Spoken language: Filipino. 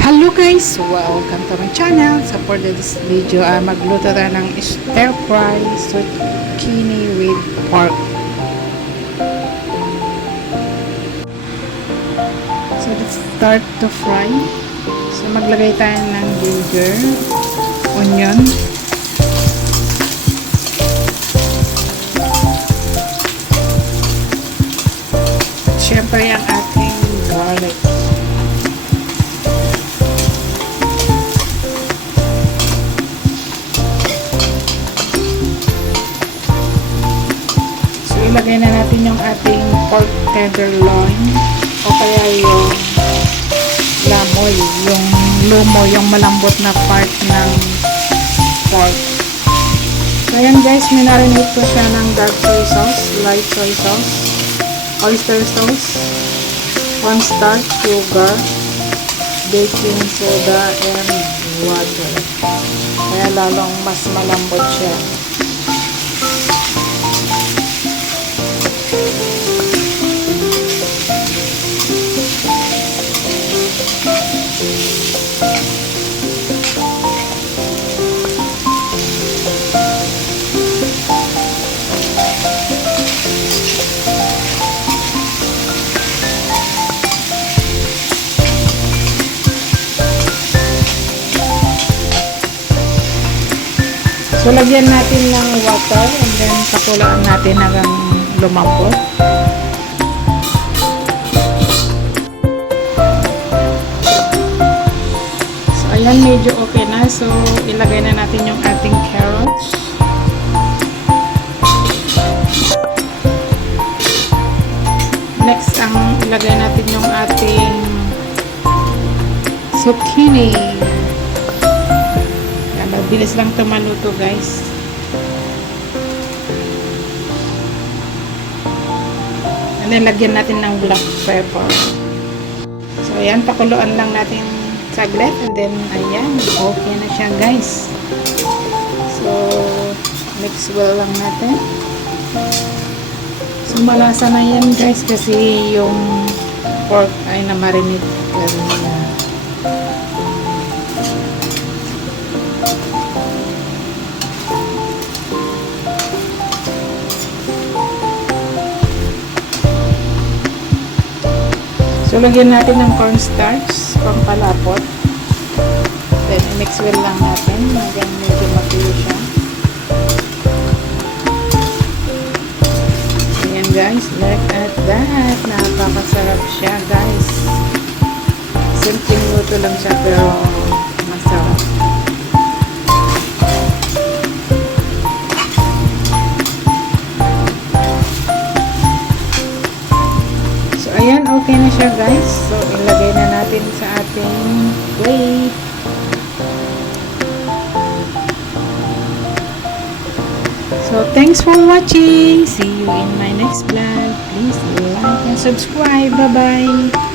Hello guys! Welcome to my channel. So for this video, magluto tayo ng stir fry zucchini with pork. So let's start to fry. So maglagay tayo ng ginger, onion, at syempre ang ating garlic. Ilagay na natin yung ating pork tenderloin o kaya yung lamoy, yung lumo, yung malambot na part ng pork. So ayan guys, minarinate ko siya ng dark soy sauce, light soy sauce, oyster sauce, cornstarch, sugar, baking soda, and water. Kaya lalong mas malambot siya. So, lagyan natin ng water and then pakulaan natin hanggang lumambot. So, ayan, medyo okay na. So, ilagay na natin yung ating carrots. Next, ang ilagay natin yung ating zucchini. Bilis lang ito maluto guys. And then lagyan natin ng black pepper. So ayan, pakuluan lang natin saglit and then ayan, okay na siya guys. So mix well lang natin. So malasa na yan guys kasi yung pork ay na-marinate na. So, lagyan natin ng cornstarch, pampalapot. Then, mix well lang natin. Hanggang medyo matuyo siya. Ayan guys, look at that. Napakasarap siya guys. Simpleng luto lang siya pero masarap. Ayan, okay na siya guys. So, ilagay na natin sa ating plate. So, thanks for watching. See you in my next vlog. Please like and subscribe. Bye-bye.